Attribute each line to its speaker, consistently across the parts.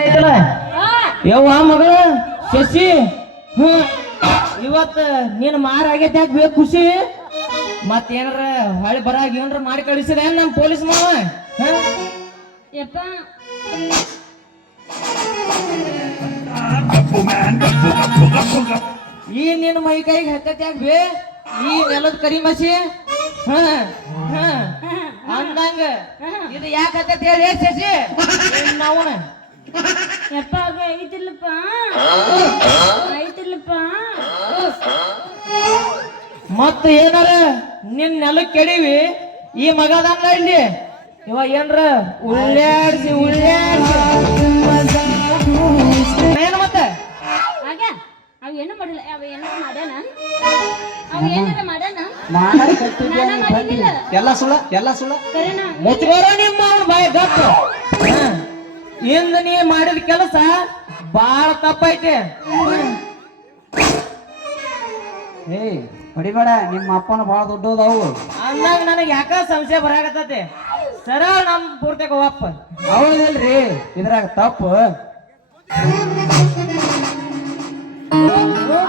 Speaker 1: ಆಯ್ತಲ್ಲ? ಯವ್ವ ಮಗಳ ಶಶಿ ಹ್ಮ್ ಇವತ್ತ ನೀನ್ ಮಾರ ಆಗೈತೆ ಯಾಕೆ ಬೇಕು ಖುಷಿ ಮತ್ತೇನಾರ ಹೊಳಿ ಬರಾಗ ಏನಾರ ಮಾಡಿ ಕಳಿಸಿದ ನಮ್ ಪೊಲೀಸ್ ಮಾವ?
Speaker 2: ಯಪ್ಪ.
Speaker 1: ಈ ನಿನ್ನ ಮೈ ಕೈಗೆ ಹತ್ತೈತಿ ಯಾಕೆ ಬೇ? ಈ ನೆಲದ ಕರಿ ಮಸಿ? ಹ? ಹ? ಅಂದಂಗ. ಇದು ಯಾಕೆ ಹತ್ತೈತಿ ಹೇಳಿ ಶಶಿ ನಾವನ
Speaker 2: ಯಪ್ಪ ಆಗ ಐತಿಲ್ಲಪ್ಪ. ಐತಿಲ್ಲಪ್ಪ.
Speaker 1: ಮತ್ತ ಏನಾರ ನಿನ್ ನೆಲ ಕೆಡಿವಿ ಈ ಮಗದನ್ನ ಇಲ್ಲಿ. ಇವಾಗ ಏನ್ರ ಉಳ್ಳಾಡ್ಸಿ ಉಳ್ಳಾಡ್ಸಿ. ಏನ ಮತ್ತೆ?
Speaker 2: ಆಗ ಅವ ಏನು ಮಾಡಿಲ್ಲ ಅವ ಏನಾರ ಮಾಡ್ಯಾನ? ಅವ ಏನಾರ ಮಾಡ್ಯಾನ?
Speaker 3: ಎಲ್ಲ ಸುಳ್ಳ ಎಲ್ಲ ಸುಳ್ಳ.
Speaker 2: ಕರೆನ
Speaker 1: ಮುಚ್ಕೋರ ನಿಮ್ಮ ಬಾಯ್ ಬಾಯ. ಇಂದ ನೀ ಮಾಡಿದ ಕೆಲಸ ಬಾಳ ತಪ್ಪೈತೆ.
Speaker 3: ಏಯ್ ಹೊಡಿಬೇಡ ನಿಮ್ಮ ಅಪ್ಪನ ಬಹಳ ದೊಡ್ಡದವು.
Speaker 1: ಅಂದಾಗ ನನಗೆ ಯಾಕ ಸಂಶಯ ಬರಾಕತ್ತೈತಿ. ಸರ ನಮ್ ಪೂರ್ತಿಗೆ ಒಪ್ಪ.
Speaker 3: ಹೌದಿಲ್ರಿ ಇದ್ರಾಗ ತಪ್ಪು.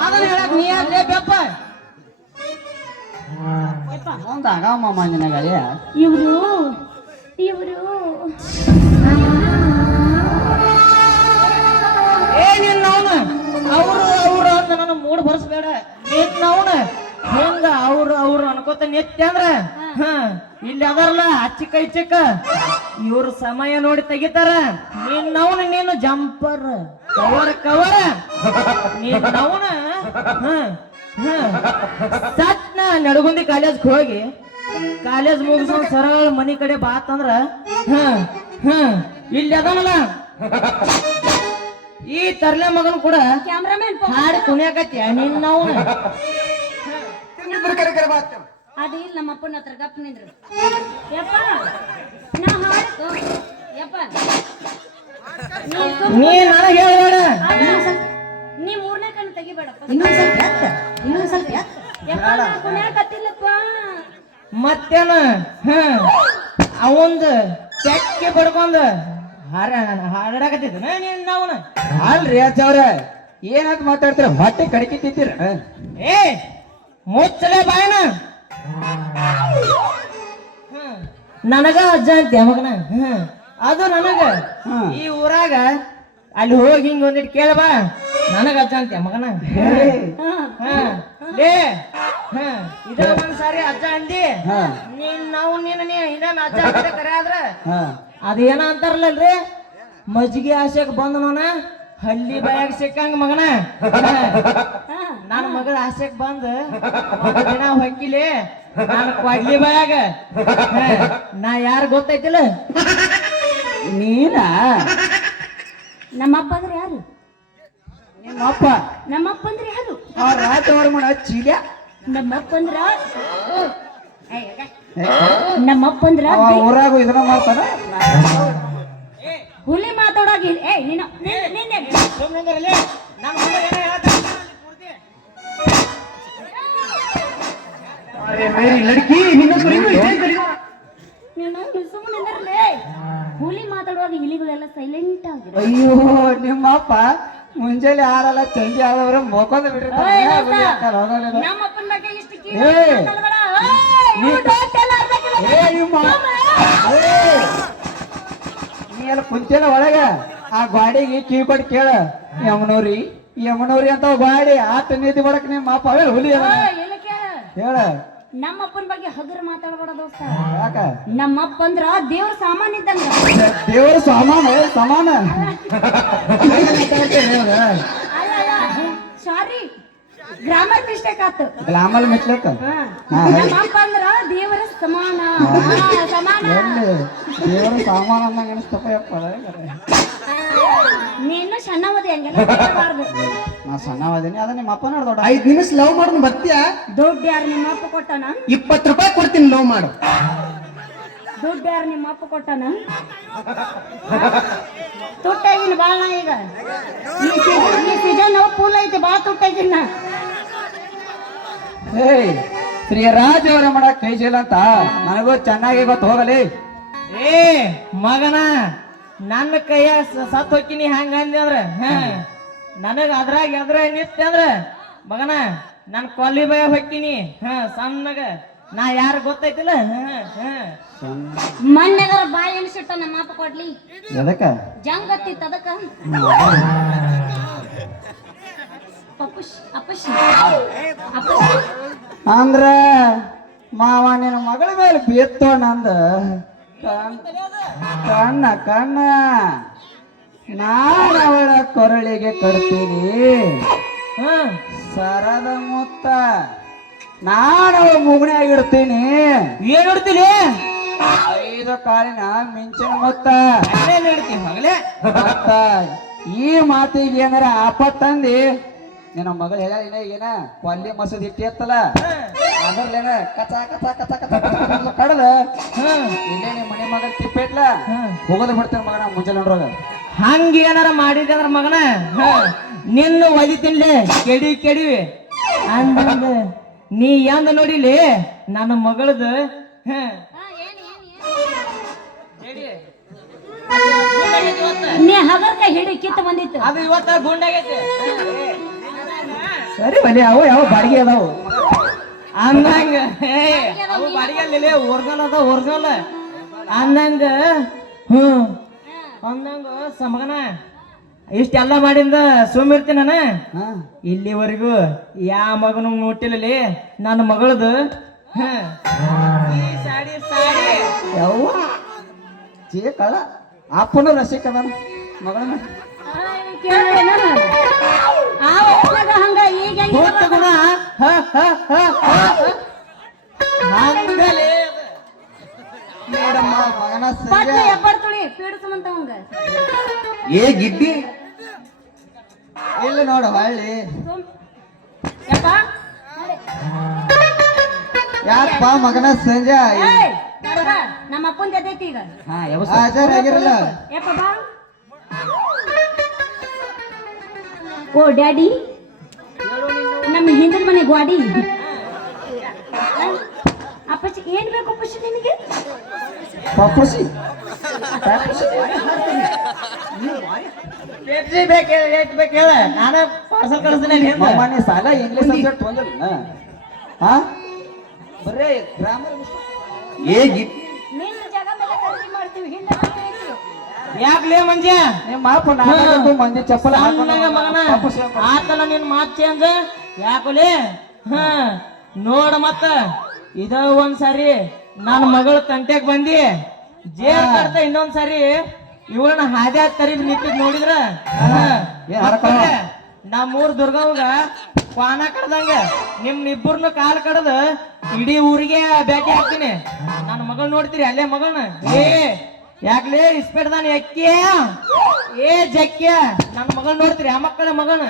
Speaker 1: ಅದನ್ನ ಹೇಳಕ್ ನೀ ಯಾಕ್ಲೆ ಬೆಪ್ಪ
Speaker 3: ಒಂದ್ ಆಗಾಮ ನಿನಗ
Speaker 2: ಇವರು ಇವರು.
Speaker 1: ಏ ಅವನು. ಅವರು, ಅವ್ರು ಅಂತ ನನ್ನ ಮೂಡ್ ಬರ್ಸ್ಬೇಡ. ನಿನ್ನ ಅವನ. ಹೆಂಗ ಅವ್ರು ಅವ್ರು ಅನ್ಕೋತ ನಿತ್ಯ ಅಂದ್ರ? ಹ, ಇಲ್ಲಿ ಅದಾರಲ್ಲ ಅಚ್ಚಿಕ ಇಚ್ಚಿಕ ಇವ್ರ ಸಮಯ ನೋಡಿ ತೆಗಿತಾರ. ನಿನ್ನವನು ನೀನು ಜಂಪರ್. ಕವರ್ ಕವರ್ ನಿನ್ನವನ ಹ ಸಟ್ನ ನಡಗುಂದಿ ಕಾಲೇಜ್ಗೆ ಹೋಗಿ, ಕಾಲೇಜ್ ಮುಗಿಸ್ಕೊಂಡು ಸರಳ ಮನಿ ಕಡೆ ಬಾತಂದ್ರ, ಹ ಹ. ಇಲ್ಲಿ ಅದಾನಲ್ಲ. ಈ ತರ್ಲೆ ಮಗನ್ ಕೂಡ
Speaker 2: ಕ್ಯಾಮ್ರಾಮನ್
Speaker 1: ಹಾಡು ಕುಣಿಯಾಕತ್ತಿ ನಿನ್ನವನು
Speaker 2: ಅದು ಇಲ್ಲ ನಮ್ಮ ಅಪ್ಪನ ಹತ್ರ ಗಪ್ಪ ನಿಂದ್ರು. ಯಪ್ಪ ನಾ ಹಾಡ್ತು ಯಪ್ಪ. ನೀ ಸುಮ್-
Speaker 1: ನೀ ನನಗೆ ಹೇಳ್ಬೇಡ
Speaker 2: ನೀ ಮೂರನೇ ಕಣ್ಣು ತೆಗಿಬೇಡಪ್ಪ.
Speaker 3: ಇನ್ನೊಂದ್ ಸ್ವಲ್ಪ ಎತ್ತ. ಇನ್ನೊಂದ್ ಸ್ವಲ್ಪ ಎತ್ತ.
Speaker 2: ಯಪ್ಪ ನಾ ಕುಣ್ಯಾಕತ್ತಿಲ್ಲಪ್ಪ.
Speaker 1: ಮತ್ತೇನ ಹ ಅವಂದು ಚಕ್ಕೆ ಬಡ್ಕೊಂಡ ಹಾರ ಹಾಡಾಕತ್ತಿದ್ದ ನಿನ್ನವನ
Speaker 3: ಅಲ್ರಿ ಅಜ್ಜವ್ರ ಏನಂತ ಮಾತಾಡ್ತೀರ? ಹೊಟ್ಟೆ ಕಡಿಕೆ ತಿಂತೀರ?
Speaker 1: ಏ. ಮುಚ್ಚಲೆ ಬಾಯನ. ನನಗ ಅಜ್ಜ ಅಂತ ಮಗನ. ಅದು ನನಗ. ಈ ಊರಾಗ ಅಲ್ಲಿ ಹೋಗಿ ಹಿಂಗ ಒಂದಿಟ್ಟು ಕೇಳಬಾ ನನಗ ಅಜ್ಜ ಅಂತ ಮಗನ? ಹಾ. ಲೇ. ಹಾ. ಇದ ಒಂದ್ ಸಾರಿ ಅಜ್ಜ ಅಂದಿ. ನೀನ್ ನಾವು ನೀನ್ ನೀ ಇನ್ನೊಮ್ಮೆ ಅಜ್ಜ ಅಂತ ಕರೆ ಆದ್ರ
Speaker 3: ಹಾ.
Speaker 1: ಅದೇನ ರೀ ಮಜ್ಜಿಗೆ ಆಸೆಗ್ ಬಂದನೋನ? ಹಳ್ಳಿ ಬಾಯಾಗ ಸಿಕ್ಕಂಗ ಮಗನ? ನಾನು ನನ್ನ ಮಗಳ ಆಸೆಗ್ ಬಂದ ದಿನ ಹೊಕ್ಕಿಲಿ ನಾನು ಕೊಡ್ಲಿ ಬಾಯಾಗ. ನಾ ಯಾರು ಗೊತ್ತೈತಿಲ್ಲ?
Speaker 3: ನೀನ?
Speaker 2: ನಮ್ಮಪ್ಪ ಅಂದ್ರೆ ಯಾರು?
Speaker 3: ನಿಮ್ಮಪ್ಪ.
Speaker 2: ನಮ್ಮಪ್ಪ ಅಂದ್ರೆ ಯಾರು?
Speaker 3: ಅವ್ರ ಚೀಲ
Speaker 2: ನಮ್ಮಪ್ಪ ಅಂದ್ರ ಅಂದ್ರ
Speaker 3: ಅವ ಊರಾಗ ಇದನ್ನ ಮಾಡ್ತಾನ?
Speaker 2: ಹುಲಿ ಮಾತಾಡೋಗಿ ಏ ನೀನು ನಿನ್ನೆ
Speaker 1: ನಮ್ಮ
Speaker 2: ಸುಮ್ಮನೆ ಹುಲಿ ಮಾತಾಡುವಾಗ ಇಲಿಗಳೆಲ್ಲ ಸೈಲೆಂಟ್ ಆಗಿರು
Speaker 3: ಅಯ್ಯೋ ನಿಮ್ಮಪ್ಪ ಮುಂಜಾನೆ ಯಾರಲ್ಲ ಚಂಜೆ ಆದವ್ರ ಮೊಕೊಂದ ಬಿಟ್ಟಿರ್ತಾನೆ. ನೀ ಎಲ್ಲ ಕುಂತೇನ ಒಳಗ ಆ ಗಾಡಿಗೆ ಕೀ ಕೊಟ್ಟು ಕೇಳ ಯಮನೋರಿ ಯಮನೂರಿ ಅಂತ ಗಾಡಿ ಆತ ನೀತಿ ಬಡಕ್ ನಿಮ್ಮ ಅಪ್ಪ ಅವೇ ಹುಲಿ ಹೇಳ
Speaker 2: ನಮ್ಮಪ್ಪನ ಬಗ್ಗೆ ಹಗುರ ಮಾತಾಡ್ಬೇಡ ದೋಸ್ತ
Speaker 3: ಯಾಕ
Speaker 2: ನಮ್ಮಪ್ಪ ಅಂದ್ರ ದೇವ್ರ ಸಾಮಾನ್ ಇದ್ದಂಗ
Speaker 3: ದೇವರ ಸಾಮಾನ ಸಮಾನ
Speaker 2: ಸಾರಿ ಗ್ರಾಮರ್ ಮಿಸ್ಟೇಕ್ ಆತು.
Speaker 3: ಗ್ಲಾಮಲ್ ಮಿಸ್ಟೇಕ್
Speaker 2: ನಮ್ಮಪ್ಪ ಅಂದ್ರ ದೇವರ ಸಮಾನ. ಹಾ, ಸಮಾನ.
Speaker 3: ದೇವರ ಸಮಾನ ಅಂದಂಗ ಅನಿಸ್ತಪ್ಪ ಯಪ್ಪ
Speaker 2: ನೀನು ಸಣ್ಣವದಿ ಹಂಗೆಲ್ಲ ಕೇಳಬಾರ್ದು
Speaker 3: ನಾ ಸಣ್ಣವದೀನಿ ಅದ ನಿಮ್ಮ ಅಪ್ಪ ನೋಡ್ ದೊಡ್ಡ.
Speaker 4: ಐದ್ ನಿಮಿಷ ಲವ್ ಮಾಡೋದು ಬರ್ತೀಯ?
Speaker 2: ದುಡ್ಡು ಯಾರು ನಿಮ್ಮ ಅಪ್ಪ ಕೊಟ್ಟಾನ?
Speaker 4: ಇಪ್ಪತ್ತು ರೂಪಾಯಿ ಕೊಡ್ತೀನಿ ಲವ್ ಮಾಡು.
Speaker 2: ದುಡ್ಡು ಯಾರು ನಿಮ್ಮ ಅಪ್ಪ ಕೊಟ್ಟಾನ? ತುಟ್ಟಾಗಿನ ಬಾಳ ನಾ ಈಗ. ಈ ಸೀಸನ್ ಈ ಸೀಸನ್ ಫುಲ್ ಐತಿ ಬಾಳ ತುಟ್ಟಾಗಿನ
Speaker 3: ಏಯ್ ಶ್ರೀರಾಜ್ ಅವರ ಮಾಡ ಕೈ ಜೈಲ್ ಅಂತ? ನನಗೂ ಚೆನ್ನಾಗಿ ಗೊತ್ತು ಹೋಗಲಿ.
Speaker 1: ಏ ಮಗನ ನನ್ನ ಕೈಯ ಸತ್ ಹೋಕಿನಿ ಹಂಗ ಅಂದೆ ಅಂದ್ರ? ಹ ನನಗ ಅದ್ರಾಗ ಎದ್ರ ಏನಿತ್ತೆ ಅಂದ್ರ? ಮಗನ ನನ್ ಕೊಲ್ಲಿ ಬಯ ಹೋಗ್ತೀನಿ ಹ ಸಣ್ಣಗ. ನಾ ಯಾರು ಗೊತ್ತೈತಿಲ್ಲ?
Speaker 2: ಮಣ್ಣಗರ ಬಾಯಿ ಎಣಿಸಿಟ್ಟ ನಮ್ಮ ಅಪ್ಪ ಕೊಡ್ಲಿ.
Speaker 3: ಅದಕ್ಕ
Speaker 2: ಜಂಗತ್ತಿತ್ತು ಅದಕ್ಕ ಪಪ್ಪುಶ್ ಅಪ್ಪಶ್ ಅಪ್ಪಶ್
Speaker 3: ಅಂದ್ರ ಮಾವ ನಿನ್ನ ಮಗಳ ಮೇಲೆ ಬೇತ್ತೋ ನಂದ ಕಣ್- ಕಣ್ಣ ಕಣ್ಣ. ನಾನು ಅವಳ ಕೊರಳಿಗೆ ಕಟ್ತೀನಿ. ಸರದ ಮುತ್ತ. ನಾನು ಅವಳ ಮುಗುಣಿಯಾಗಿಡ್ತೀನಿ
Speaker 1: ಏನ್ ಇಡ್ತೀನಿ?
Speaker 3: ಐದು ಕಾಲಿನ ಮಿಂಚಿನ ಮುತ್ತ. ಮತ್ತ ಈ ಮಾತಿಗೆ ಏನಾರ ಆಪತ್ತಂದಿ? ನಿನ್ನ ಮಗಳ ಹೇಳ ಏನ ಏನ ಕೊಲ್ಲಿ ಮಸೂದ್ ಇಟ್ಟಿ ಎತ್ತಲ್ಲ? ಅದ್ರಲ್ಲೇನ ಕಚ ಕಚ ಕಚ ಕಚ ಕಡಲ ಕಡದ
Speaker 1: ಹ
Speaker 3: ಇಲ್ಲೇ ನಿಮ್ಮ ಮನೆ ಮಗ ತಿಪ್ಪೆಟ್ಲ ಹೋಗೋದು ಬಿಡ್ತೇನೆ ಮಗನ ಮುಂಜಾನೆ ನೋಡ್ರಾಗ
Speaker 1: ಹಂಗ ಏನಾರ ಮಾಡಿದ್ದೆ ಅಂದ್ರ ಮಗನ? ನಿನ್ನ ಒದಿ ತಿನ್ಲೆ ಕೆಡಿ ಕೆಡಿ. ಅಂದಂಗ ನೀ ಎಂದ ನೋಡಿಲಿ? ನನ್ನ ಮಗಳದ. ಹ, ಕೆಡಿ. ಅದು ಗುಂಡಾಗೈತಿ ಇವತ್ತ.
Speaker 2: ನೀ ಹಗರ್ಕ ಹಿಡಿ ಕಿತ್ತು ಬಂದಿತ್ತು.
Speaker 1: ಅದು ಇವತ್ತ ಗುಂಡಾಗೈತಿ.
Speaker 3: ಸರಿ ಮನೆ ಅವು ಯಾವ ಬಾಡಿಗೆ ಅದಾವು?
Speaker 1: ಅಂದಂಗ ಅವು ಬಾಡಿಗೆ ಅಲ್ಲಿ ಒರ್ಜಲ್ ಅದ ಓರ್ಜಲ್ ಅಂದಂಗ ಹ್ಮ್ ಅಂದಂಗ ಸಮಗನ ಇಷ್ಟೆಲ್ಲ ಮಾಡಿಂದ ಸುಮಿರ್ತಿ ನಾನು. ಇಲ್ಲಿವರೆಗೂ ಯಾ ಮಗನು ಮುಟ್ಟಿಲ್ಲಲಿ ನನ್ನ ಮಗಳದು. ಸಾಡಿ ಸಾಡಿ.
Speaker 3: ಯವ್ವ ಜೀ ಕಳ್ಳ ಅಪ್ಪನು ರಸಿಕ
Speaker 2: ಮಗಳ? ಆ ವಯಸ್ನಾಗ ಹಂಗ ಈಗ ಹೆಂಗ್
Speaker 1: ಭೂತ ಗುಣ. ಹ, ಹ, ಹ, ಹ, ಹ. ಹಂಗಲೇ ಅದು.
Speaker 3: ನೋಡಮ್ಮ ಮಗನ
Speaker 2: ಎಬ್ಬಡ್ತುಳಿ ಪೀಡಿಸಮಂತ ಅವಂಗ.
Speaker 4: ಏ ಗಿಡ್ಡಿ.
Speaker 3: ಇಲ್ಲ ನೋಡು ಹಳ್ಳಿ.
Speaker 2: ಯಪ್ಪ.
Speaker 3: ಯಾಕಪ್ಪ ಮಗನ ಸಂಜೆ
Speaker 2: ಏಯ್, ನಮ್ಮ ಅಪ್ಪನ ಎದ್ದೈತಿ ಈಗ.
Speaker 3: ಹಾ ಆಗಿರಲ್ಲ
Speaker 2: ಯಪ್ಪ ಬಾ. ಓ ಡ್ಯಾಡಿ. ನಮ್ಮ ಹಿಂದಿನ ಮನೆ ಗ್ವಾಡಿ ಅಪ್ಪಚ್ಚಿ ಏನ್ ಬೇಕು ಅಪ್ಪಚ್ಚಿ ನಿನಗೆ?
Speaker 3: ಪಪ್ಪುಸಿ
Speaker 1: ಪೆಪ್ಸಿ ಬೇಕು ಏಟ್ ಬೇಕು ಹೇಳ. ನಾನು ಪಾರ್ಸಲ್ ಕಳಿಸ್ತೀನಿ.
Speaker 3: ಮನೆ ಸಾಲ ಇಂಗ್ಲಿಷ್ ಸಬ್ಜೆಕ್ಟ್ ಒಂದಿಲ್ಲ. ಹಾ? ಬರೇ ಗ್ರಾಮರ್
Speaker 4: ಏ
Speaker 2: ನಿನ್ನ ಜಾಗ ಮೇಲೆ ಖರೀದಿ ಮಾಡ್ತೀವಿ. ಹಿಂದೆ.
Speaker 1: ಯಾಕ್ಲೇ ಮಂಜ?
Speaker 3: ನಿಮ್ಮ ಮಾಪ ಮಂದಿ ಚಪ್ಪಲ
Speaker 1: ಮಗನ ಆತನ ನಿನ್ ಮಾತ್ ಚೇಂಜ್ ಯಾಕಲೆ ಹ ನೋಡ ಮತ್ತ ಇದ ಒಂದ್ ಸಾರಿ ನನ್ನ ಮಗಳ ತಂಟೆಗ್ ಬಂದಿ ಜೇರ್ ಕಡ್ತ ಇನ್ನೊಂದ್ ಸಾರಿ ಇವಳನ್ನ ಹಾದ್ಯಾ ಕರೀದ್ ನಿಂತಿದ್ ನೋಡಿದ್ರ? ನಮ್ಮೂರ್ ದುರ್ಗವ್ಗ ಕ್ವಾನ ಕಡ್ದಂಗ ನಿಮ್ ಇಬ್ಬರನ್ನ ಕಾಲ್ ಕಡ್ದ ಇಡೀ ಊರಿಗೆ ಭೇಟಿ ಹಾಕ್ತೀನಿ. ನನ್ನ ಮಗಳ್ ನೋಡ್ತೀರಿ ಅಲ್ಲೇ ಮಗಳನ್ನ ಏ ಯಾಕ್ಲೇ ಇಸ್ಪೆಟ್ದಾನ ಅಕ್ಕಿಯ ಏ ಜಕ್ಕಿಯ ನನ್ನ ಮಗನ್ ನೋಡ್ತೀರಿ ಆ ಮಕ್ಕಳ ಮಗನ?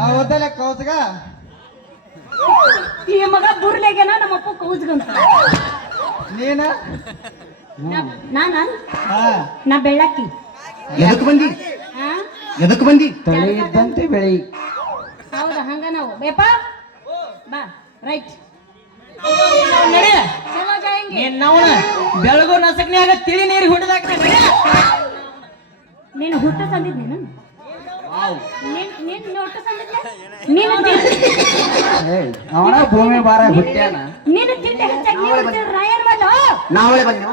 Speaker 3: ಹೌದಲ್ಲ ಕೌಸ್ಗ?
Speaker 2: ಈ ಮಗ ಬುರ್ಲೆಗೆನ ನಮ್ಮ ಅಪ್ಪ ಕೌಜ್ಗಂತ
Speaker 3: ನೀನ?
Speaker 2: ನಾನ?
Speaker 3: ಹಾ.
Speaker 2: ನಾ ಬೆಳ್ಳಕ್ಕಿ.
Speaker 4: ಎದಕ್ ಬಂದಿ?
Speaker 2: ಹಾ?
Speaker 4: ಎದಕ್ ಬಂದಿ?
Speaker 3: ತಳಿ ಇದ್ದಂತೆ ಬೆಳಿ.
Speaker 2: ಹೌದಾ ಹಂಗ ನಾವು. ಬೇಪಾ ಬಾ ರೈಟ್.
Speaker 1: ನಡಿ. ನಿನ್ನವನ ಬೆಳಗು ನಸಕ್ನ್ಯಾಗ ತಿಳಿ ನೀರು ಹುಟ್ಟಿದಾಕ
Speaker 2: ನೀನು ಹುಟ್ಟ ತಂದಿದ್ ನೀನು
Speaker 3: ಅವನ ಭೂಮಿ ಬಾರ ಹುಟ್ಟ್ಯಾನ?
Speaker 4: ನಾವಳೆ ಬಂದೇವ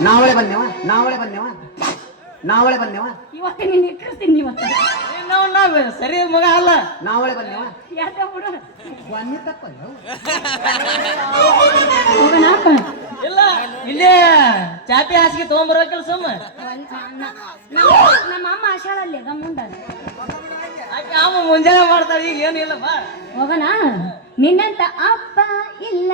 Speaker 4: ನಾವಳೆ ಬಂದೇವ ನಾವಳೆ ಬಂದೇವ ನಾವಳೆ ಬಂದೇವ?
Speaker 2: ಇವತ್ತು ನೀನು ಇಟ್ಟಿರ್ತೀನಿ ನಾವು
Speaker 1: ನಾವು ಸರಿ ಮಗ ಅಲ್ಲ.
Speaker 4: ನಾವಳೆ ಬಂದೇವ?
Speaker 2: ಯಾಕ ಬಿಡು.
Speaker 4: ಒಂದೇ ತಪ್ಪಲ್ಲ
Speaker 2: ಹೋಗೋಣ
Speaker 1: ಇಲ್ಲ ಇಲ್ಲೇ ಚಾಪಿ ಹಾಸಿಗೆ ತಗೊಂಬರ್ಬೇಕಲ್ಲ ಕೆಲಸ
Speaker 2: ನಮ್ಮ ನಮ್ಮ ಅಮ್ಮ ಆಶಾಳಲ್ಲಿ ನಮ್ಮ
Speaker 1: ಮುಂಡ ಅಮ್ಮ ಮುಂಜಾನೆ ಮಾಡ್ತಾರ ಈಗ ಏನಿಲ್ಲ ಬಾ.
Speaker 2: ಹೋಗೋಣ. ನಿನ್ನಂತ ಅಪ್ಪ ಇಲ್ಲ.